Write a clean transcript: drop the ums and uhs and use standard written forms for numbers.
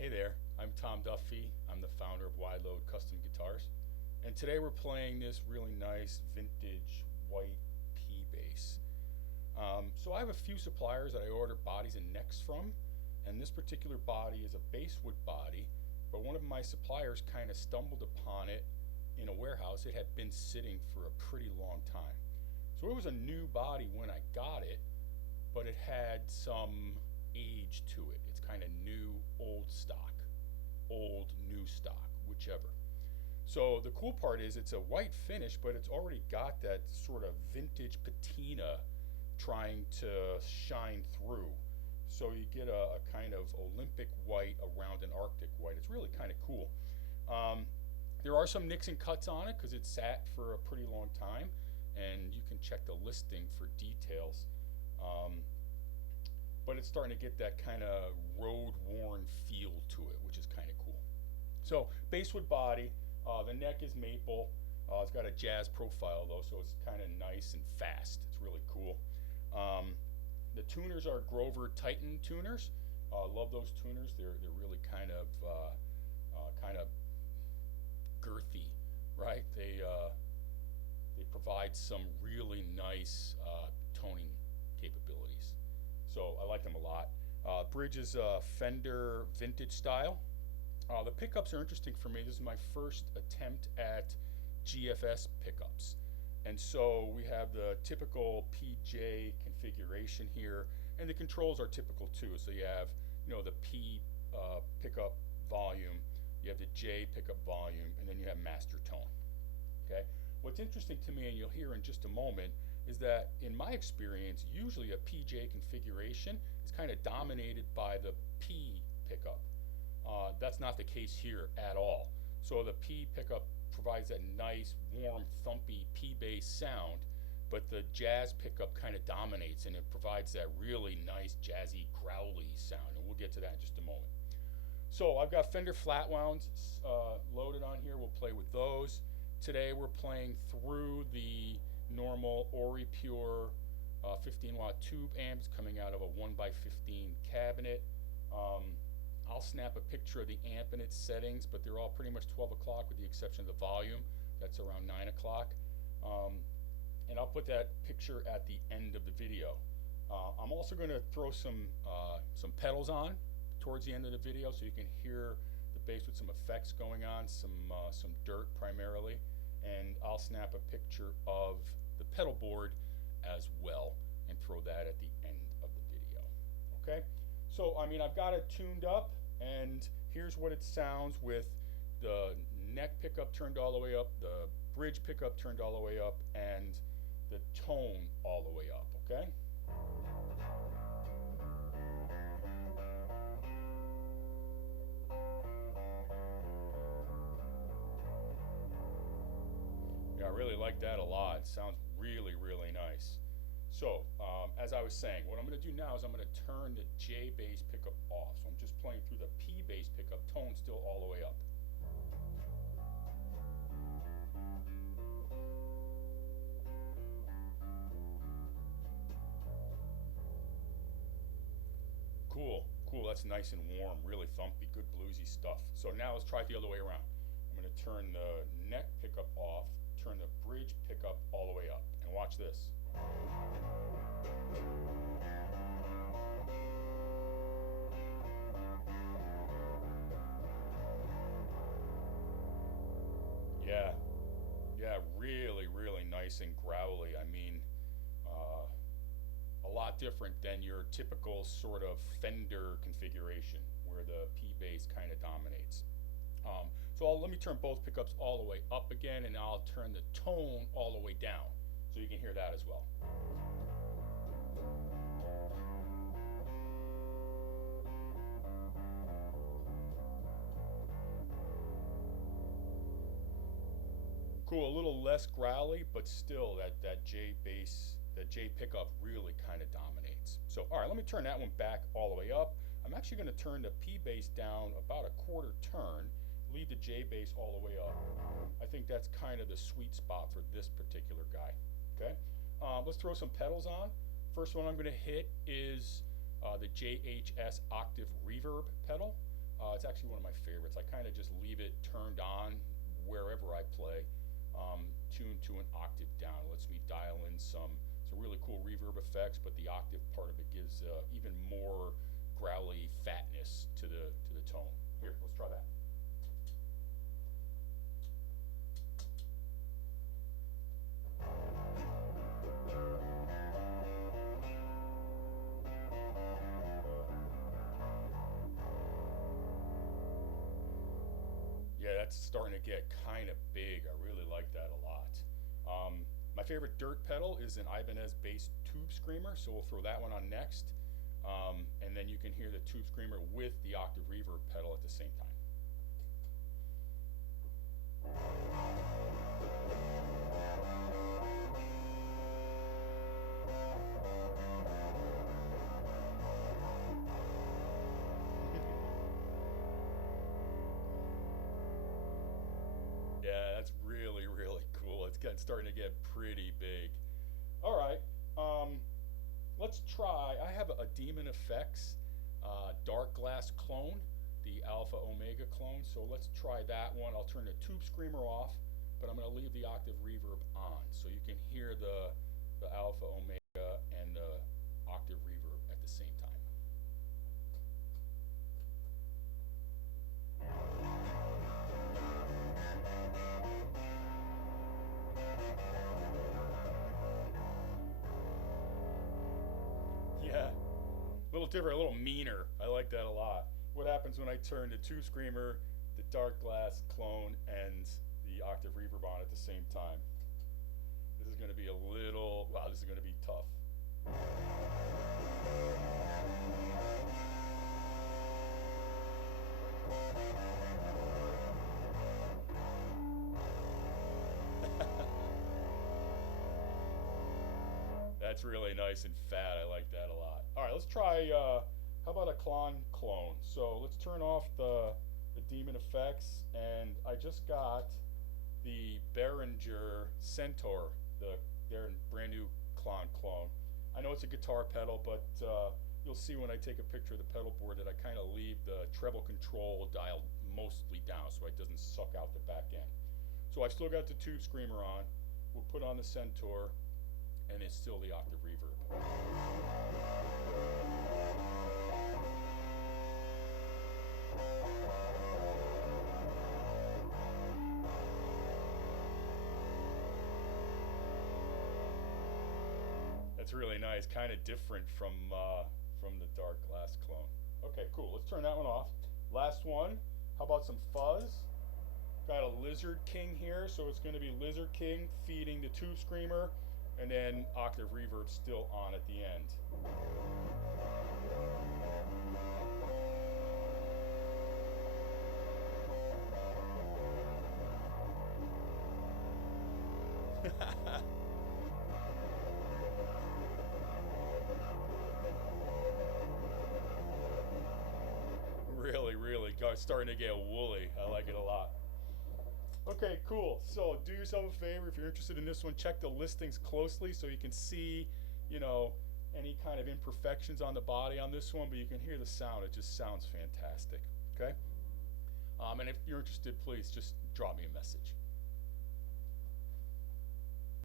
Hey there, I'm Tom Duffy. I'm the founder of Wide Load Custom Guitars. And today we're playing this really nice vintage white P bass. So I have a few suppliers that I order bodies and necks from, and this particular body is a basswood body, but one of my suppliers kind of stumbled upon it in a warehouse. It had been sitting for a pretty long time. So it was a new body when I got it, but it had some age to it. It's kind of new, old stock, old, new stock, whichever. So the cool part is it's a white finish, but it's already got that sort of vintage patina trying to shine through. So you get a kind of Olympic white around an Arctic white. It's really kind of cool. Um, there are some nicks and cuts on it because it sat for a pretty long time, and you can check the listing for details. Um, but it's starting to get that kind of road worn feel to it, which is kind of cool. So, basswood body, the neck is maple. It's got a jazz profile though, so it's kind of nice and fast. It's really cool. Um, the tuners are Grover Titan tuners. Love those tuners. They're really kind of girthy, right? They provide some really nice toning capabilities. So I like them a lot. Bridge is Fender vintage style. The pickups are interesting for me. This is my first attempt at GFS pickups. And so we have the typical PJ configuration here, and the controls are typical too. So you have, the P pickup volume, you have the J pickup volume, and then you have master tone. Okay. What's interesting to me, and you'll hear in just a moment, is that in my experience, usually a PJ configuration is kind of dominated by the P pickup. That's not the case here at all. So the P pickup provides that nice, warm, thumpy P bass sound, but the jazz pickup kind of dominates and it provides that really nice, jazzy, growly sound. And we'll get to that in just a moment. So I've got Fender flat wounds loaded on here. We'll play with those. Today we're playing through the normal Ori Pure 15-watt tube amps coming out of a 1x15 cabinet. I'll snap a picture of the amp and its settings, but they're all pretty much 12 o'clock with the exception of the volume. That's around 9 o'clock. And I'll put that picture at the end of the video. I'm also going to throw some pedals on towards the end of the video so you can hear the bass with some effects going on, some dirt primarily, and I'll snap a picture of the pedal board as well and throw that at the end of the video. Okay, so I've got it tuned up, and here's what it sounds with the neck pickup turned all the way up, the bridge pickup turned all the way up, and the tone all the way up. Okay. Yeah, I really like that a lot. It sounds really, really nice. So, as I was saying, what I'm going to do now is I'm going to turn the J bass pickup off. So I'm just playing through the P bass pickup, tone still all the way up. Cool, cool. That's nice and warm, really thumpy, good bluesy stuff. So now let's try it the other way around. I'm going to turn the neck pickup off, turn the bridge pickup all the way up, and watch this. Yeah, yeah, really, really nice and growly. A lot different than your typical sort of Fender configuration where the P bass kind of dominates. Let me turn both pickups all the way up again, and I'll turn the tone all the way down so you can hear that as well. Cool, a little less growly, but still that J bass, that J pickup really kind of dominates. So, all right, let me turn that one back all the way up. I'm actually going to turn the P bass down about a quarter turn, leave the J bass all the way up. I think that's kind of the sweet spot for this particular guy. Okay, let's throw some pedals on. First one I'm going to hit is the JHS Octave Reverb pedal. It's actually one of my favorites. I kind of just leave it turned on wherever I play, tuned to an octave down. It lets me dial in some really cool reverb effects, but the octave part of it gives even more growly fatness to the tone. Here, let's try that. Yeah, that's starting to get kind of big. I really like that a lot. My favorite dirt pedal is an Ibanez bass tube screamer, so we'll throw that one on next. And then you can hear the tube screamer with the octave reverb pedal at the same time. Yeah, that's really, really cool. Starting to get pretty big. All right, let's try. I have a Demon Effects Dark Glass clone, the Alpha Omega clone. So let's try that one. I'll turn the tube screamer off, but I'm going to leave the octave reverb on, so you can hear the Alpha Omega and the octave reverb at the same time. Yeah, a little different, a little meaner. I like that a lot. What happens when I turn the tube screamer, the dark glass clone, and the octave reverb on at the same time? This is going to be a little, wow, this is going to be tough. That's really nice and fat. I like that a lot. All right, let's try. How about a Klon clone? So let's turn off the Demon Effects, and I just got the Behringer Centaur, their brand new Klon clone. I know it's a guitar pedal, but you'll see when I take a picture of the pedal board that I kind of leave the treble control dialed mostly down so it doesn't suck out the back end. So I've still got the tube screamer on. We'll put on the Centaur, and it's still the octave reverb. That's really nice, kind of different from the dark glass clone. Okay, cool. Let's turn that one off. Last one. How about some fuzz? Got a Lizard King here, so it's going to be Lizard King feeding the tube screamer, and then octave reverb still on at the end. Really, really starting to get woolly. I like it a lot. Okay, cool. So do yourself a favor, if you're interested in this one, check the listings closely so you can see, any kind of imperfections on the body on this one, but you can hear the sound. It just sounds fantastic. Okay? And if you're interested, please just drop me a message.